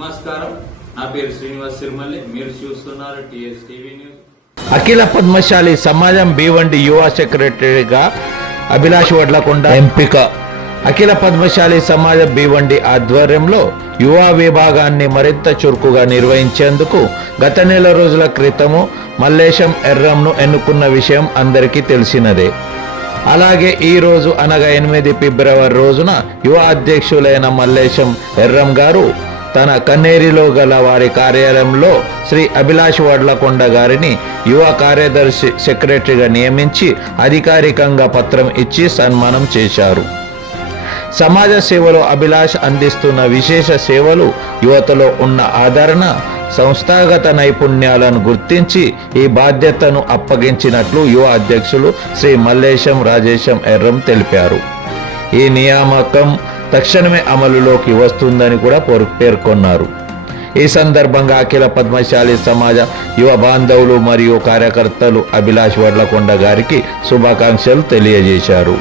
నమస్కారం. నా పేరు శ్రీనివాస్ సిరిమల్లి. మీరు చూస్తున్నారు TS TV news. Akhila Padmashali Samajam Bhiwandi యువ సెక్రటరీగా అభిలాష్ వడ్లకొండ. ఎంపిక. అఖిల పద్మశాలి సమాజం బీవండి ఆధ్వర్యంలో యువ విభాగాన్ని మరింత చురుకుగా నిర్వహించేందుకు గత నెల రోజుల క్రితము మల్లేశం ఎర్రంను ఎన్నుకున్న విషయం అందరికీ తెలిసినదే. అలాగే ఈ రోజు అనగా ఎనిమిది ఫిబ్రవరి రోజున యువ అధ్యక్షులైన మల్లేశం ఎర్రం గారు తన కన్నేరిలో గల వారి కార్యాలయంలో శ్రీ అభిలాష్ వడ్లకొండ గారిని యువ కార్యదర్శి సెక్రటరీగా నియమించి అధికారికంగా పత్రం ఇచ్చి సన్మానం చేశారు. సమాజ సేవలో అభిలాష్ అందిస్తున్న విశేష సేవలు యువతలో ఉన్న ఆదరణ సంస్థాగత నైపుణ్యాలను గుర్తించి ఈ బాధ్యతను అప్పగించినట్లు యువ అధ్యక్షులు శ్రీ మల్లేశం రాజేశం ఎర్రం తెలిపారు. ఈ నియామకం తక్షణమే అమలులోకి వస్తుందని కూడా పేర్కొన్నారు. ఈ సందర్భంగా అఖిల పద్మశాలి సమాజ యువ బాంధవులు మరియు కార్యకర్తలు అభిలాష్ వడ్లకొండ గారికి శుభాకాంక్షలు తెలియజేశారు.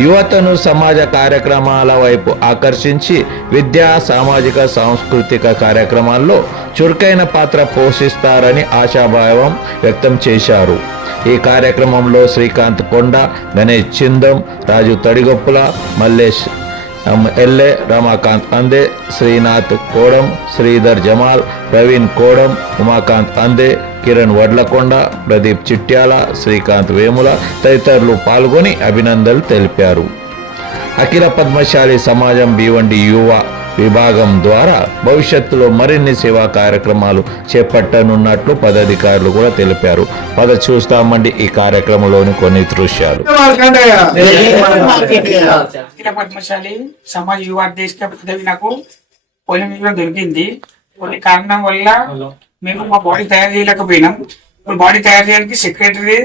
యువతను సమాజ కార్యక్రమాల వైపు ఆకర్షించి విద్యా సామాజిక సాంస్కృతిక కార్యక్రమాల్లో చురుకైన పాత్ర పోషిస్తారని ఆశాభావం వ్యక్తం చేశారు. ఈ కార్యక్రమంలో శ్రీకాంత్ కొండ గణేష్ చిందం రాజు తడిగొప్పుల మల్లేష్ ఎల్ఏ రమాకాంత్ అందే శ్రీనాథ్ కోడం శ్రీధర్ జమాల్ ప్రవీణ్ కోడం ఉమాకాంత్ అందే కిరణ్ వడ్లకొండ ప్రదీప్ చిట్యాల శ్రీకాంత్ వేముల తదితరులు పాల్గొని అభినందనలు తెలిపారు. అఖిల పద్మశాలి సమాజం బీవండి యువ విభాగం ద్వారా భవిష్యత్తులో మరిన్ని సేవా కార్యక్రమాలు చేపట్టనున్నట్లు పదాధికారులు కూడా తెలిపారు. పద చూస్తామండి ఈ కార్యక్రమంలోని కొన్ని దృశ్యాలు. అఖిల పద్మశాలి సమాజ్ యువ అధ్యక్ష పదవి నాకు దొరికింది. కొన్ని కారణం వల్ల మేము మా బాడీ తయారు చేయలేకపోయినాం. ఇప్పుడు బాడీ తయారు చేయడానికి సెక్రటరీ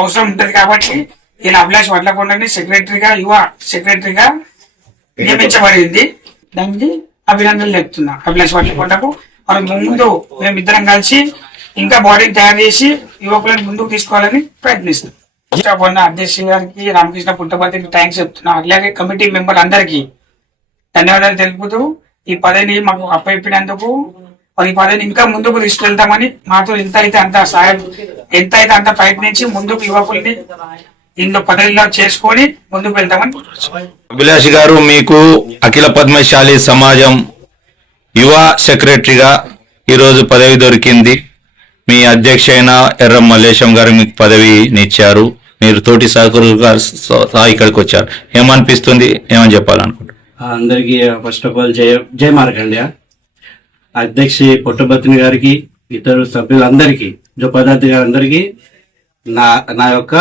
అవసరం ఉంటది కాబట్టి ఇలా అభిలాష్ వడ్లకొండని సెక్రటరీగా యువ సెక్రటరీగా నియమించబడింది. దానికి అభినందనలు చెప్తున్నా. అభిలాష్ వడ్లకొండకు మరి ముందు మేమిద్దరం కలిసి ఇంకా బాడీని తయారు చేసి యువకులను ముందుకు తీసుకోవాలని ప్రయత్నిస్తాం ఉన్న అధ్యక్ష గారికి రామకృష్ణ పుట్టపతికి థ్యాంక్స్ చెప్తున్నా. అలాగే కమిటీ మెంబర్ అందరికి ధన్యవాదాలు తెలుపుతూ ఈ పదవిని మాకు అప్పయిపోయినందుకు ఈ పదవిని ఇంకా ముందుకు తీసుకెళ్తామని మాతో ఎంత అయితే అంత సాయం ఎంత అయితే అంత ప్రయత్నించి ముందుకు యువకుల్ని ఇందులో పదవిలో చేసుకొని ముందుకు వెళ్తామని అభిలాష్ గారు మీకు అఖిల పద్మశాలి సమాజం యువ సెక్రటరీగా ఈరోజు పదవి దొరికింది. మీ అధ్యక్ష అయిన ఎర్రం మల్లేశం గారు మీకు పదవినిచ్చారు మీరు తోటి సహకారులుగా సహా ఇక్కడికి వచ్చారు. ఏమనిపిస్తుంది? ఏమని చెప్పాలనుకుంటున్నారు? అందరికి ఫస్ట్ ఆఫ్ ఆల్ జయ జయ మార్కండ్య. అధ్యక్షి పుట్టబత్తిని గారికి ఇతరు సభ్యులందరికీ జో పదార్థి గారందరికీ నా నా యొక్క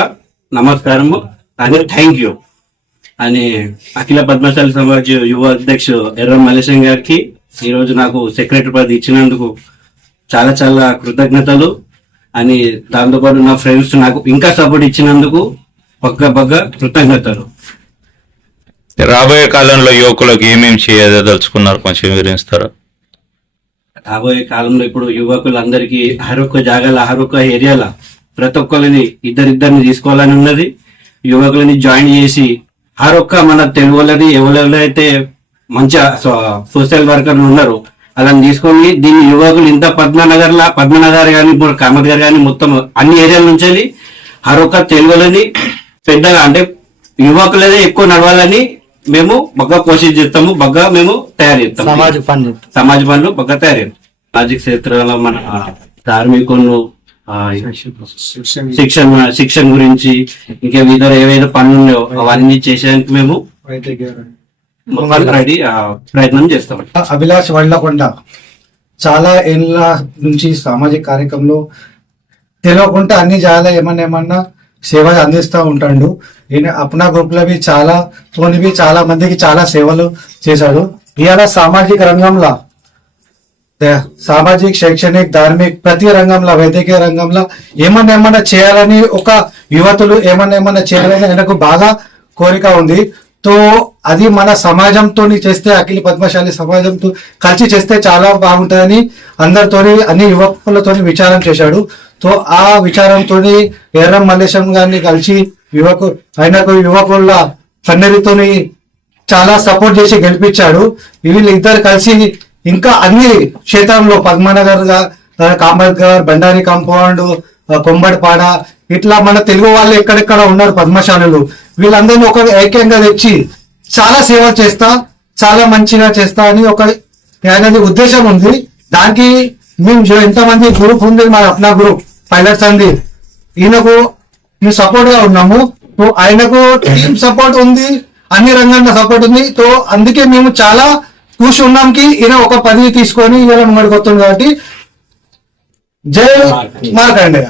నమస్కారము. అని థ్యాంక్ యూ అని అఖిల పద్మశాలి సమాజ్ యువ అధ్యక్షుడు ఎర్ర మల్లేశం గారికి ఈ రోజు నాకు సెక్రటరీ పదవి ఇచ్చినందుకు చాలా చాలా కృతజ్ఞతలు. అని దాంతోపాటు నా ఫ్రెండ్స్ నాకు ఇంకా సపోర్ట్ ఇచ్చినందుకు పక్క పక్క కృతజ్ఞతలు. రాబోయే కాలంలో యువకులకు ఏమేమి చేయదలుచుకున్నారు కొంచెం వివరిస్తారా? రాబోయే కాలంలో ఇప్పుడు యువకులందరికీ ఆరోగ్య జాగాల ఆరోగ్య ఏరియాల ప్రతి ఒక్కరిని ఇద్దరిద్దరిని తీసుకోవాలని ఉన్నది. యువకులని జాయిన్ చేసి ఆరోగ్య మన తెలుగు వాళ్ళని ఎవరెవరైతే మంచి సోషల్ వర్కర్లు ఉన్నారో అలా తీసుకొని దీన్ని యువకులు ఇంత పద్మనగర్ లా పద్మనగర్ గాని ఇప్పుడు కామత్ గారు కానీ మొత్తం అన్ని ఏరియాల నుంచి ఆరోగ్య తెలుగులని పెద్దగా అంటే యువకులనే ఎక్కువ నడవాలని మేము బాగా పోషిస్తాము బాగా మేము తయారు చేస్తాము. సమాజ పనులు సమాజ పనులు బాగా తయారు సామాజిక క్షేత్రంలో మన కార్మికులు ఆ, శిక్షణ శిక్షణ గురించి ఇంకా ఇతర ఏవైతే పనులు ఉన్నాయో అవన్నీ చేసేందుకు మేము రెడీ ప్రయత్నం చేస్తాం. అభిలాష్ వడ్లకొండ. చాలా ఏళ్ళ నుంచి సామాజిక కార్యక్రమంలో తెలియకుండా అన్ని చాలా ఏమన్నా ఏమన్నా సేవ అందిస్తూ ఉంటాడు. ఈయన అప్నా గ్రూప్లో చాలా తోని చాలా మందికి చాలా సేవలు చేశాడు. ఇవాళ సామాజిక రంగంలో సామాజిక శైక్షణిక ధార్మిక ప్రతి రంగంలో వైద్యకీయ రంగంలో ఏమన్నా ఏమన్నా చేయాలని ఒక యువతులు ఏమన్నా ఏమన్నా చేయాలని ఆయనకు బాగా కోరిక ఉంది. తో అది మన సమాజంతో చేస్తే అఖిల పద్మశాలి సమాజంతో కలిసి చేస్తే చాలా బాగుంటుందని అందరితోని అన్ని యువకులతోని విచారం చేశాడు. తో ఆ విచారంతో ఎర్రం మల్లేశం గారిని కలిసి యువకు ఆయనకు యువకుల కన్నెరితోని చాలా సపోర్ట్ చేసి గెలిపించాడు. వీళ్ళు ఇద్దరు కలిసి ఇంకా అన్ని క్షేత్రంలో పద్మనగర్గా కాంబర్గర్ బండారి కాంపౌండ్ కొంబడిపాడ ఇట్లా మన తెలుగు వాళ్ళు ఎక్కడెక్కడ ఉన్నారు పద్మశాలలు. వీళ్ళందరినీ ఒక ఐక్యంగా తెచ్చి చాలా సేవ చేస్తా చాలా మంచిగా చేస్తా అని ఒక అనేది ఉద్దేశం ఉంది. దానికి మేము ఎంతమంది గ్రూప్ ఉంది మన అప్నా గ్రూప్ పైలట్స్ అంది. ఈయనకు మేము సపోర్ట్గా ఉన్నాము ఆయనకు టీమ్ సపోర్ట్ ఉంది అన్ని రంగంలో సపోర్ట్ ఉంది. సో అందుకే మేము చాలా ఖుషి ఉన్నాం కి ఈయన ఒక పదవి తీసుకొని ముంగడికి వస్తుంది కాబట్టి. జై మార్కండేయ.